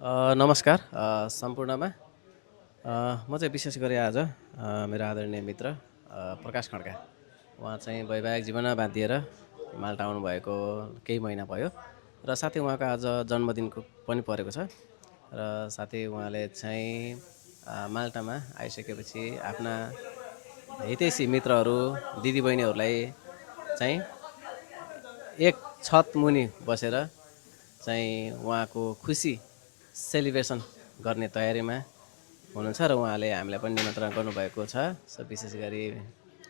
नमस्कार सम्पूर्णमा म चाहिँ विशेष गरी आज मेरो आदरणीय मित्र प्रकाश खड्का उहाँ चाहिँ वैवाहिक जीवनमा बाँधिएर माल्टा आउनुभएको केही महिना भयो र साथै उहाँको आज जन्मदिनको पनि परेको छ र साथै उहाँले चाहिँ माल्टामा आइसकेपछि आफ्ना हितैषी मित्रहरू दिदीबहिनीहरूलाई चाहिँ एक छत मुनि बसेर चाहिँ उहाँको खुसी सेलिब्रेसन गर्ने तयारीमा हुनुहुन्छ र उहाँले हामीलाई पनि निमन्त्रणा गर्नुभएको छ। सो विशेष गरी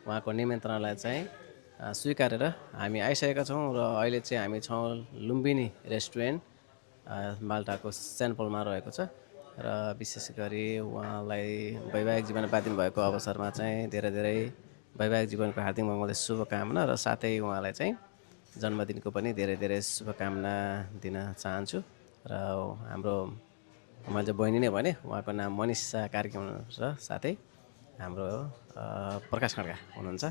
उहाँको निमन्त्रणालाई चाहिँ स्वीकारेर हामी आइसकेका छौँ र अहिले चाहिँ हामी छौँ लुम्बिनी रेस्टुरेन्ट माल्टाको सेन्ट पलमा रहेको छ र विशेष गरी उहाँलाई वैवाहिक जीवन बाँधिनु भएको अवसरमा चाहिँ धेरै धेरै वैवाहिक जीवनको हार्दिक मङ्गल शुभकामना र साथै उहाँलाई चाहिँ जन्मदिनको पनि धेरै धेरै शुभकामना दिन चाहन्छु र हाम्रो मैले बहिनी नै भने उहाँको नाम मनिषा कार्की हुनुहुन्छ र साथै हाम्रो प्रकाश खड्का हुनुहुन्छ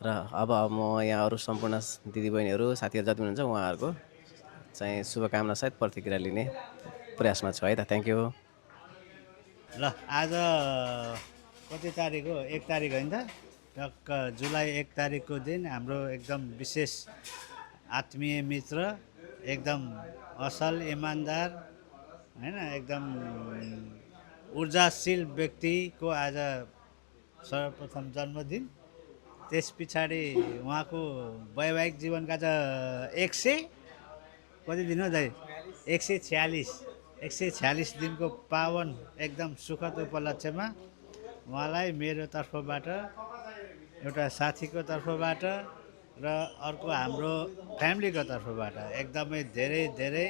र अब म यहाँ अरू सम्पूर्ण दिदीबहिनीहरू साथीहरू जति हुनुहुन्छ उहाँहरूको चाहिँ शुभकामना सहित प्रतिक्रिया लिने प्रयासमा छु है त। Thank you. ल आज कति तारिक हो? 1 तारिक होइन त? टक्क जुलाई 1 तारिकको दिन हाम्रो एकदम विशेष आत्मीय मित्र, एकदम असल इमान्दार होइन, एकदम ऊर्जाशील व्यक्तिको आज सर्वप्रथम जन्मदिन। त्यस पछाडि उहाँको वैवाहिक जीवनका आज 100 कति दिन हो दाइ? 146 दिनको पावन एकदम सुखद उपलक्ष्यमा उहाँलाई मेरो तर्फबाट, एउटा साथीको तर्फबाट र अर्को हाम्रो फ्यामिलीको तर्फबाट एकदमै धेरै धेरै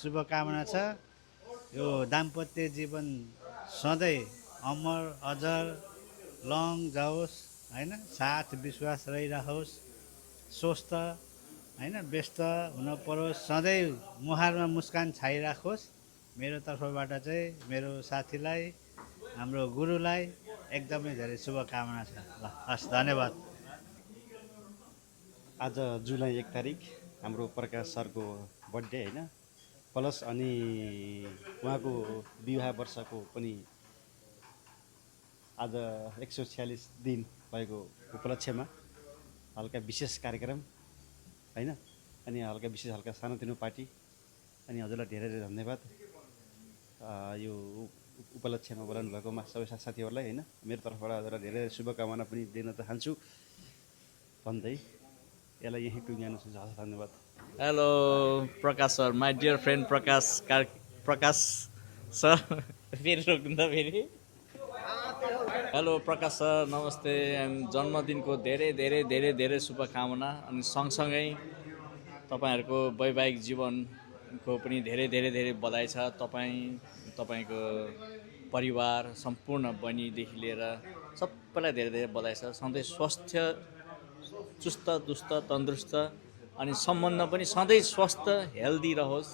शुभकामना छ। यो दाम्पत्य जीवन सधैँ अमर अजर लङ जाओस् होइन, साथ विश्वास रहिरहोस्, स्वस्थ होइन व्यस्त हुन परोस्, सधैँ मुहारमा मुस्कान छाइराखोस्। मेरो तर्फबाट चाहिँ मेरो साथीलाई, हाम्रो गुरुलाई एकदमै धेरै शुभकामना छ। ल हस्, धन्यवाद। आज जुलाई 1 तारिक हाम्रो प्रकाश सरको बर्थडे होइन, प्लस अनि उहाँको विवाह वर्षको पनि आज 146 दिन भएको उपलक्ष्यमा हल्का विशेष कार्यक्रम होइन, अनि हल्का सानोतिनो पार्टी। अनि हजुरलाई धेरै धेरै धन्यवाद यो उपलक्ष्यमा बोलाउनु भएकोमा सबै साथीहरूलाई होइन, मेरो तर्फबाट हजुरलाई धेरै धेरै शुभकामना पनि दिन चाहन्छु भन्दै यसलाई यहीँ टुङ्ग्याउनु सक्छु। हस्, धन्यवाद। Hello Prakash sir, my dear friend Prakash sir फेरि रोक्नु त फेरि। हेलो प्रकाश सर, नमस्ते। जन्मदिनको धेरै धेरै धेरै धेरै शुभकामना। अनि सँगसँगै तपाईँहरूको वैवाहिक जीवनको पनि धेरै धेरै धेरै बधाई छ। तपाईँको परिवार सम्पूर्ण बहिनीदेखि लिएर सबैलाई धेरै धेरै बधाई छ। सधैँ स्वास्थ्य चुस्त दुस्त तन्दुरुस्त अनि सम्बन्ध पनि सधैँ स्वस्थ हेल्दी रहोस्,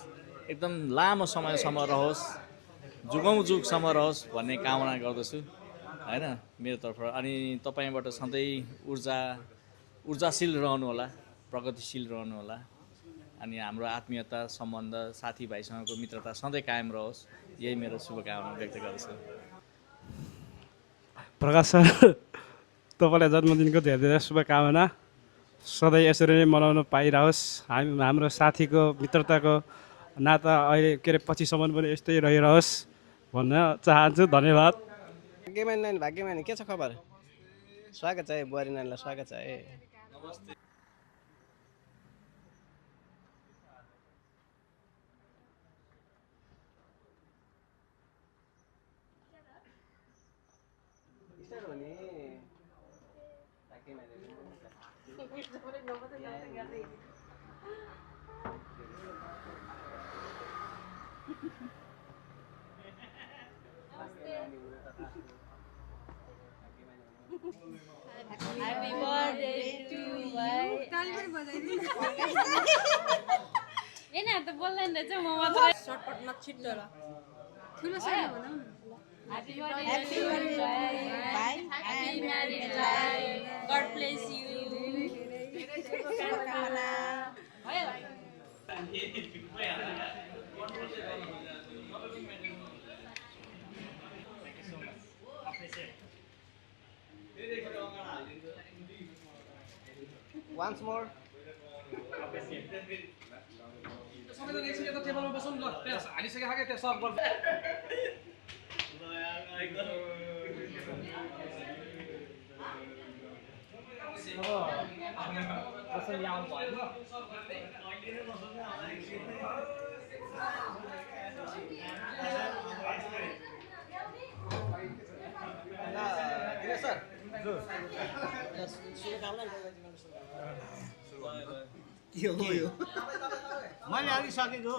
एकदम लामो समयसम्म रहोस्, जुगौँ जुगसम्म रहोस् भन्ने कामना गर्दछु होइन मेरो तर्फबाट। अनि तपाईँबाट सधैँ ऊर्जाशील रहनुहोला, प्रगतिशील रहनुहोला। अनि हाम्रो आत्मीयता सम्बन्ध साथीभाइसँगको मित्रता सधैँ कायम रहोस्, यही मेरो शुभकामना व्यक्त गर्दछु। प्रकाश सर, तपाईँलाई जन्मदिनको धेरै धेरै शुभकामना। सधैँ यसरी नै मनाउन पाइरहोस्। हाम्रो साथीको मित्रताको नाता अहिले के अरे पछिसम्म पनि यस्तै रहिरहोस् भन्न चाहन्छु। धन्यवाद। भाग्यमानी नानी, भाग्यमानी के छ खबर? स्वागत छ है बुहारी नानीलाई, स्वागत छ है। Happy birthday to भाइ। ए न त बोल्दैन रहेछ, म मात्रै सर्टकट नछिट्टो र ठुलो सानो भनौँ न। Happy birthday भाइ, happy married life, God bless you। शुभकामना भयो। वान्स मोर सबैजना एकछिन यता टेबलमा बसौँ ल त्यहाँ हालिसकेको खाके त्यहाँ सर्भ गर्छ मैले अघि सकेको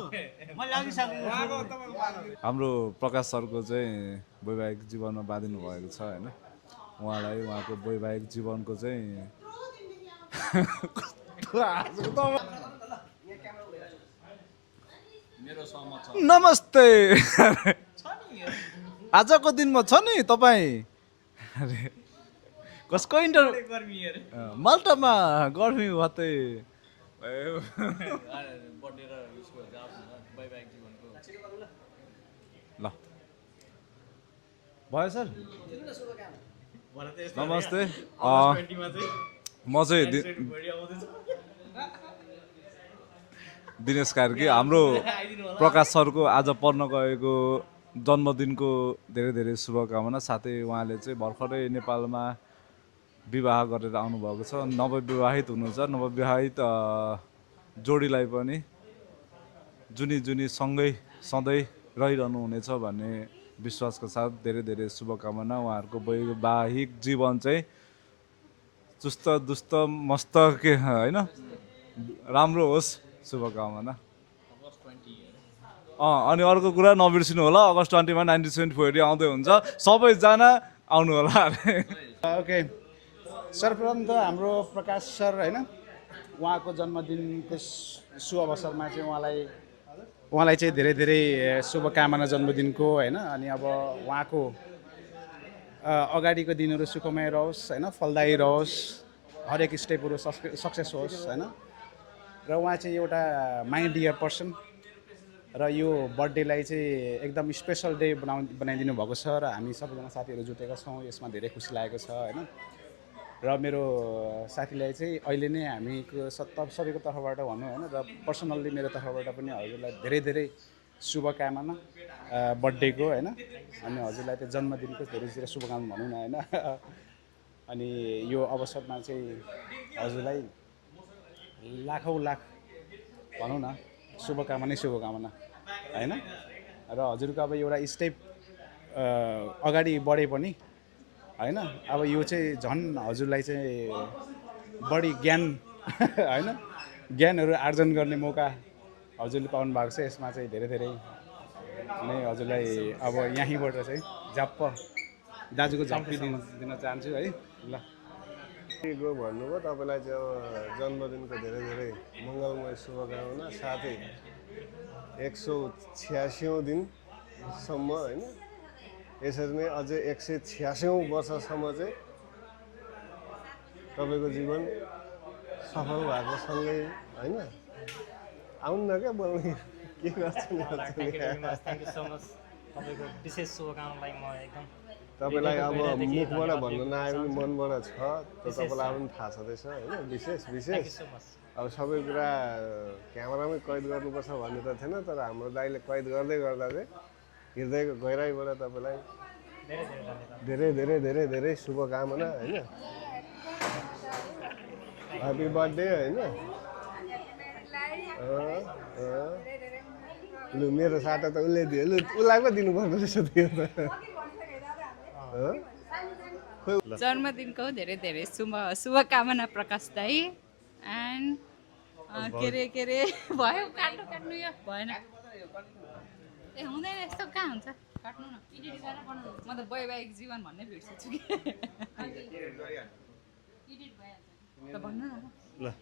हाम्रो प्रकाश सरको चाहिँ वैवाहिक जीवनमा बाँधिनु भएको छ होइन उहाँलाई उहाँको वैवाहिक जीवनको चाहिँ नमस्ते आजको दिनमा छ नि तपाईँ कसको माल्टामा गर्मी भत्तै बर्थडे र उसको वैवाहिक जीवनको ल भयो सर नमस्ते म चाहिँ दिनेश कार्की हाम्रो प्रकाश सरको आज पर्न गएको जन्मदिनको धेरै धेरै शुभकामना साथै उहाँले चाहिँ भर्खरै नेपालमा विवाह गरेर आउनुभएको छ नवविवाहित हुनुहुन्छ नवविवाहित जोडीलाई पनि जुनी सँगै सधैँ रहिरहनु हुनेछ भन्ने विश्वासको साथ धेरै धेरै शुभकामना उहाँहरूको वैवाहिक जीवन चाहिँ चुस्त दुस्त मस्त के होइन राम्रो होस् शुभकामना अनि अर्को कुरा नबिर्सिनु होला अगस्त 20मा 1974 आउँदै हुन्छ सबैजना आउनु होला ओके सर्वप्रथम त हाम्रो प्रकाश सर होइन उहाँको जन्मदिनको शुभ अवसरमा चाहिँ उहाँलाई चाहिँ धेरै धेरै शुभकामना जन्मदिनको होइन अनि अब उहाँको अगाडिको दिनहरू सुखमय रहोस् होइन फलदायी रहोस् हरेक स्टेपहरू सक्सेस होस् होइन र उहाँ चाहिँ एउटा माई डियर पर्सन र यो बर्थडेलाई चाहिँ एकदम स्पेसल डे बनाइदिनु भएको छ र हामी सबैजना साथीहरू जुटेका छौँ यसमा धेरै खुसी लागेको छ होइन र मेरो साथीलाई चाहिँ अहिले नै हामीको सबैको तर्फबाट भनौँ होइन र पर्सनल्ली मेरो तर्फबाट पनि हजुरलाई धेरै धेरै शुभकामना बर्थडेको होइन अनि हजुरलाई त्यो जन्मदिनको धेरै धेरै शुभकामना भनौँ न होइन अनि यो अवसरमा चाहिँ हजुरलाई लाखौँ लाख भनौँ न शुभकामना होइन र हजुरको अब एउटा स्टेप अगाडि बढे पनि होइन अब यो चाहिँ झन् हजुरलाई चाहिँ बढी ज्ञान होइन ज्ञानहरू आर्जन गर्ने मौका हजुरले पाउनु भएको छ यसमा चाहिँ धेरै धेरै नै हजुरलाई अब यहीँबाट चाहिँ झ्याप्प दाजुको झप्पी दिन चाहन्छु है ल भन्नुभयो तपाईँलाई चाहिँ अब जन्मदिनको धेरै धेरै मङ्गलमय शुभकामना साथै 186औं दिनसम्म होइन यसरी नै अझै 186औं वर्षसम्म चाहिँ तपाईँको जीवन सफल भएको सँगै होइन आउनु न क्या बोल्नु के गर्छ नि थ्याङ्क यू सो मच तपाईँको विशेष शुभकामनालाई म एकदम तपाईँलाई अब मुखबाट भन्नु नआए पनि मनबाट छ त्यो तपाईँलाई पनि थाहा छँदैछ होइन विशेष अब सबै कुरा क्यामेरामै कैद गर्नुपर्छ भन्ने त थिएन तर हाम्रो दाइले कैद गर्दै गर्दा चाहिँ हृदयको गहिराइबाट तपाईँलाई धेरै धेरै धेरै धेरै शुभकामना होइन ह्याप्पी बर्थडे होइन लु मेरो साटा त उसले दियो लु उसलाई पो दिनुपर्दो रहेछ त्यो त जन्मदिनको धेरै धेरै शुभकामना प्रकाश दाई एन्ड के अरे भयो काट्नु यो भएन ए हुँदैन यस्तो कहाँ हुन्छ काट्नु न म त वैवाहिक जीवन भन्ने बिर्सेछु कि भन्नु न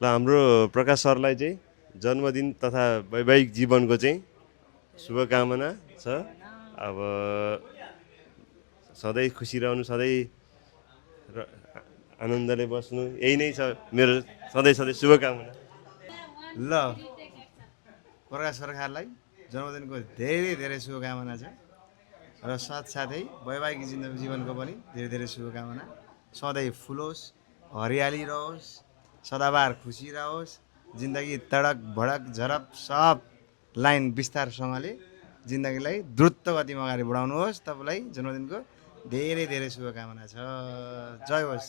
ल हाम्रो प्रकाश सरलाई चाहिँ जन्मदिन तथा वैवाहिक जीवनको चाहिँ शुभकामना छ अब सधैँ खुसी रहनु सधैँ आनन्दले बस्नु यही नै छ मेरो सधैँ शुभकामना ल प्रकाश सरकारलाई जन्मदिनको धेरै धेरै शुभकामना छ र साथसाथै वैवाहिक जीवनको पनि धेरै धेरै शुभकामना सधैँ फुलोस् हरियाली रहोस्, सदाबार खुसी रहोस्, जिन्दगी तडक भडक झरप सब लाइन विस्तारसँगले जिन्दगीलाई द्रुत गतिमा अगाडि बढाउनुहोस्। तपाईँलाई जन्मदिनको धेरै धेरै शुभकामना छ। जय होस्।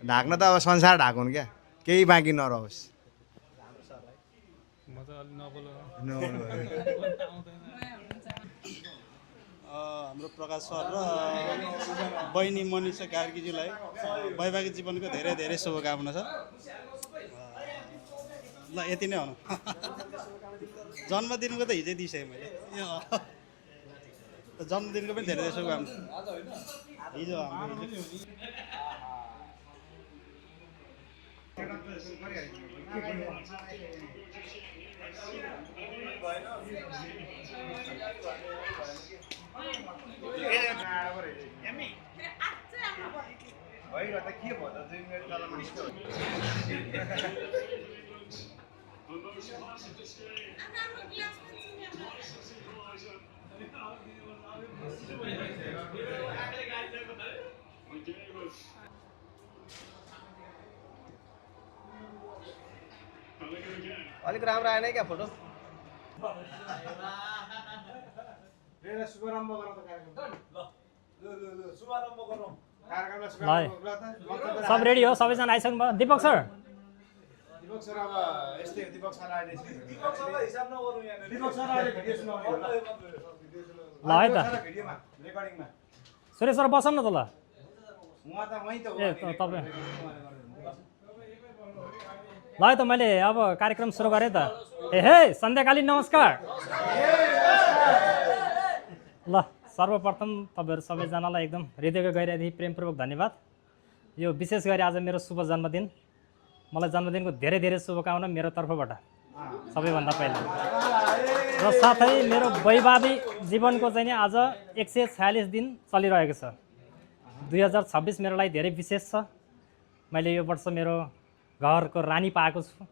ढाक्न त अब संसार ढाकुन् क्या, केही बाँकी नरहोस्। हाम्रो प्रकाश सर र बहिनी मनिषा कार्कीज्यूलाई वैवाहिक जीवनको धेरै धेरै शुभकामना छ। ल यति नै हुनु। जन्मदिनको त हिजै दिइसकेँ मैले। जन्मदिनको पनि धेरै धेरै शुभकामना। हिजो अलिक राम्रो आएन क्या फोटो। सब रेडी हो, सबैजना आइसक्नु भयो। दीपक सर ल है त सुरेश सर बसौँ न त। ल ए तपाईँ ल है त मैले अब कार्यक्रम सुरु गरेँ त। ए हे सन्ध्याकालीन नमस्कार। ल सर्वप्रथम तपाईँहरू सबैजनालाई एकदम हृदयको गहिरादेखि प्रेमपूर्वक धन्यवाद। यो विशेष गरी आज मेरो शुभ जन्मदिन, मलाई जन्मदिनको धेरै धेरै शुभकामना मेरो तर्फबाट सबैभन्दा पहिला। र साथै मेरो वैवाहिक जीवनको चाहिँ नि आज 146 दिन चलिरहेको छ। 2026 मेरो लागि धेरै विशेष छ। मैले यो वर्ष मेरो घरको रानी पाएको छु।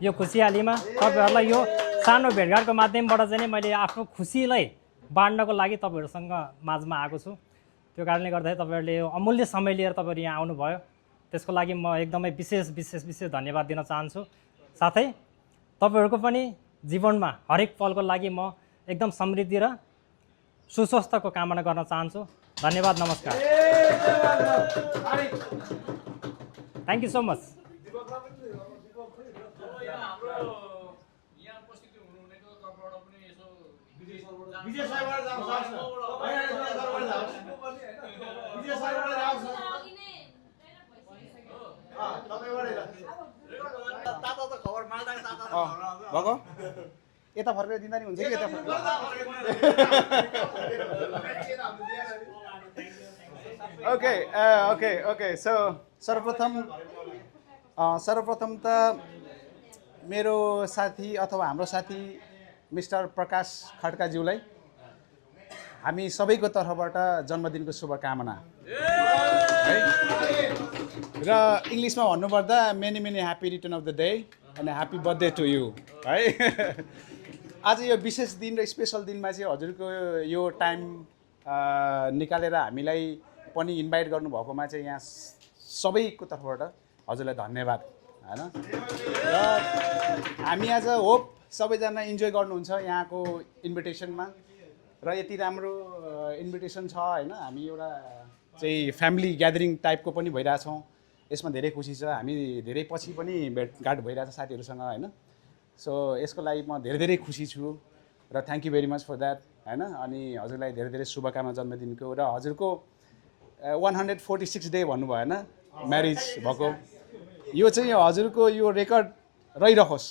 यो खुसियालीमा तपाईँहरूलाई यो सानो भेटघाटको माध्यमबाट चाहिँ नि मैले आफ्नो खुसीलाई बाँड्नको लागि तपाईँहरूसँग माझमा आएको छु। त्यो कारणले गर्दाखेरि तपाईँहरूले यो अमूल्य समय लिएर तपाईँहरू यहाँ आउनुभयो, त्यसको लागि म एकदमै विशेष धन्यवाद दिन चाहन्छु। साथै तपाईँहरूको पनि जीवनमा हरेक पलको लागि म एकदम समृद्धि र सुस्वास्थ्यको कामना गर्न चाहन्छु। धन्यवाद, नमस्कार। Thank you so much. भएको यता फर्केर दिँदा नि हुन्छ कि यता ओके सो सर्वप्रथम त मेरो साथी अथवा हाम्रो साथी मिस्टर प्रकाश खड्काज्यूलाई हामी सबैको तर्फबाट जन्मदिनको शुभकामना है। र इङ्ग्लिसमा भन्नुपर्दा many happy return of the day and happy birthday to you है। आज यो विशेष दिन र स्पेसल दिनमा चाहिँ हजुरको यो टाइम निकालेर हामीलाई पनि इन्भाइट गर्नुभएकोमा चाहिँ यहाँ सबैको तर्फबाट हजुरलाई धन्यवाद होइन। र हामी आज होप सबैजना इन्जोय गर्नुहुन्छ यहाँको इन्भिटेसनमा र यति राम्रो इन्भिटेसन छ होइन। हामी एउटा चाहिँ फ्यामिली ग्यादरिङ टाइपको पनि भइरहेछौँ, यसमा धेरै खुसी छ। हामी धेरै पछि पनि भेटघाट भइरहेछ साथीहरूसँग होइन। सो यसको लागि म धेरै धेरै खुसी छु र thank you very much for that होइन। अनि हजुरलाई धेरै धेरै शुभकामना जन्मदिनको। र हजुरको 146 डे भन्नुभयो होइन म्यारिज भएको, यो चाहिँ हजुरको यो रेकर्ड रहिरहोस्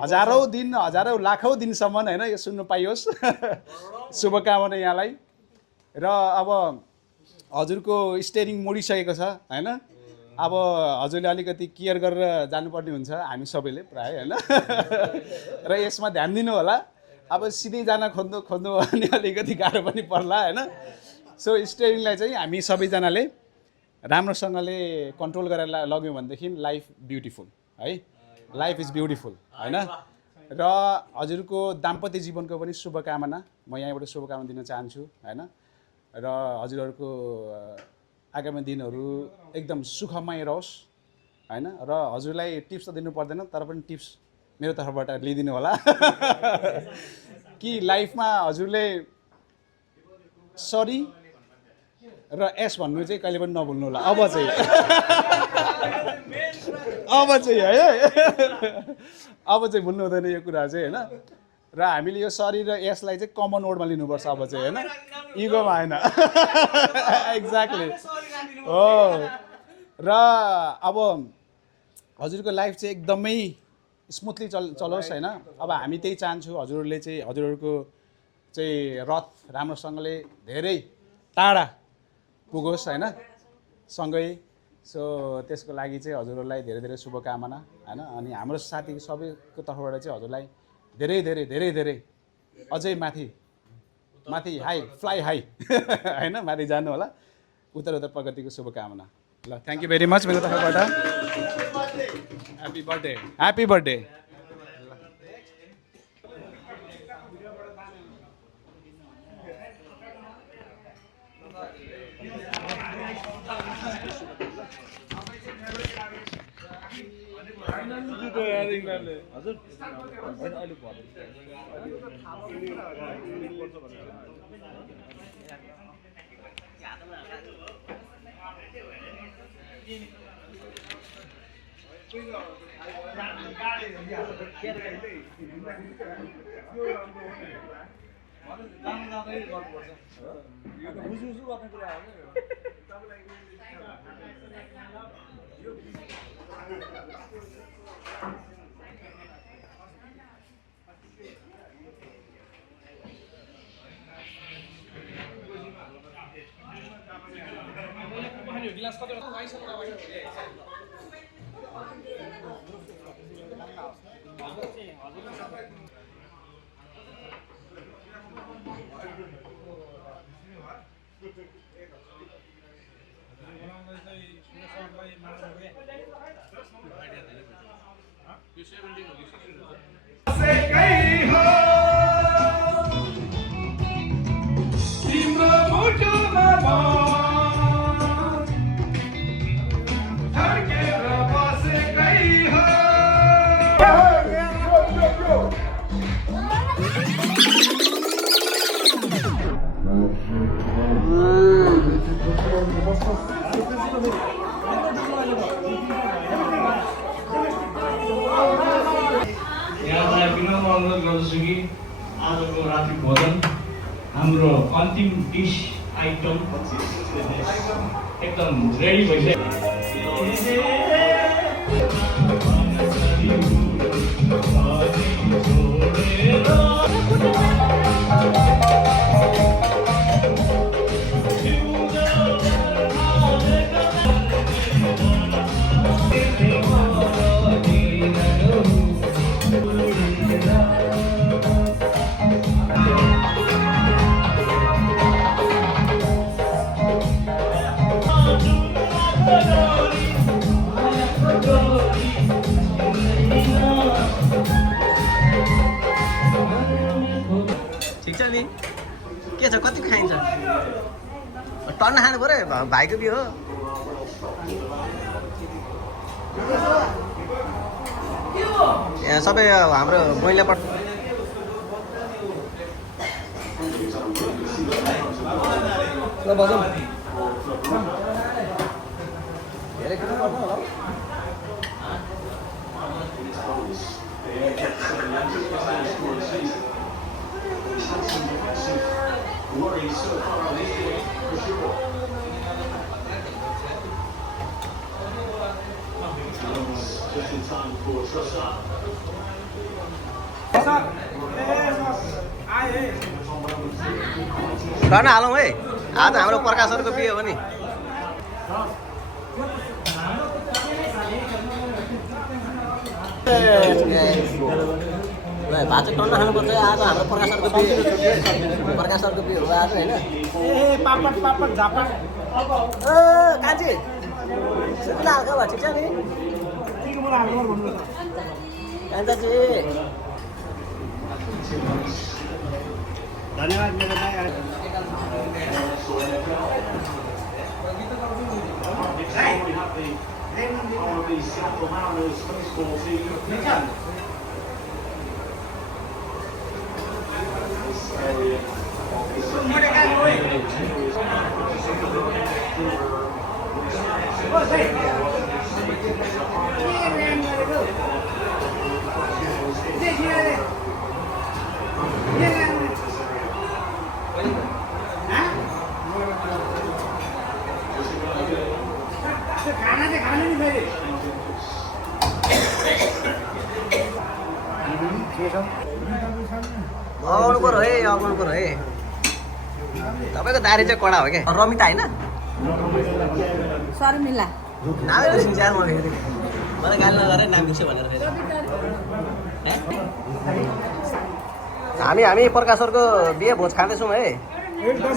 हजारौँ दिन हजारौँ लाखौँ दिनसम्म होइन, यो सुन्नु पाइयोस्। शुभकामना यहाँलाई। र अब हजुरको स्टेरिङ मोडिसकेको छ होइन। अब हजुरले अलिकति केयर गरेर जानुपर्ने हुन्छ हामी सबैले प्राय होइन। र यसमा ध्यान दिनु होला। अब सिधै जान खोज्नु भने अलिकति गाह्रो पनि पर्ला होइन। सो स्टेरिङलाई चाहिँ हामी सबैजनाले राम्रोसँगले कन्ट्रोल गरेर लग्यौँ भनेदेखि लाइफ ब्युटिफुल है। लाइफ इज ब्युटिफुल होइन। र हजुरको दाम्पत्य जीवनको पनि शुभकामना म यहाँबाट शुभकामना दिन चाहन्छु होइन। र हजुरहरूको आगामी दिनहरू एकदम सुखमय रहोस् होइन र हजुरलाई टिप्स त दिनु पर्दैन तर पनि टिप्स मेरो तर्फबाट लिइदिनु होला कि लाइफमा हजुरले सरी र एस भन्नु चाहिँ कहिले पनि नभुल्नु होला अब चाहिँ है अब चाहिँ भुल्नु हुँदैन यो कुरा चाहिँ होइन र हामीले यो सरी र यसलाई चाहिँ कमन वर्डमा लिनुपर्छ अब चाहिँ होइन इगोमा होइन एक्ज्याक्टली हो र अब हजुरको लाइफ चाहिँ एकदमै स्मुथली चलोस् होइन अब हामी त्यही चाहन्छौँ हजुरहरूले चाहिँ हजुरहरूको चाहिँ रथ राम्रोसँगले धेरै टाढा पुगोस् होइन सँगै सो त्यसको लागि चाहिँ हजुरहरूलाई धेरै धेरै शुभकामना होइन अनि हाम्रो साथी सबैको तर्फबाट चाहिँ हजुरलाई धेरै धेरै धेरै धेरै अझै माथि हाई फ्लाइ हाई होइन माथि जानु होला उत्तर प्रगतिको शुभकामना ल थ्याङ्क यू भेरी मच मेरो तर्फबाट ह्याप्पी बर्थडे यहाँलाई विनम्र अनुरोध गर्दछु कि आजको रात्रि भोजन हाम्रो अन्तिम डिस आइटम एकदम रेडी ठिक छ नि के छ कति खाइन्छ टन्न खानु पऱ्यो भाइको बिहे हो यहाँ सबै हाम्रो महिला धेरै कुरा गर्नु होला गर्न हालौँ है आज हाम्रो प्रकाशहरूको बिहे हो नि भात चाहिँ टन्न खानुपर्छ आज हाम्रो प्रकाशहरूको बिहे हो आज होइन पापड झापड कान्छी सुक्ला हाल्का भयो ठिक छ नि कान्छी धन्यवाद मेरो भाइ आउनु पर्यो है आउनु पर्यो है तपाईँको दारी चाहिँ कडा हो क्या रमिता होइन शर्मिला नामै बिर्सिन्छ यार मैले फेरि मलाई गाली नगरे नाम बिर्स्यो भनेर फेरि हामी प्रकाश सरको बिहे भोज खाँदैछौँ है एकदम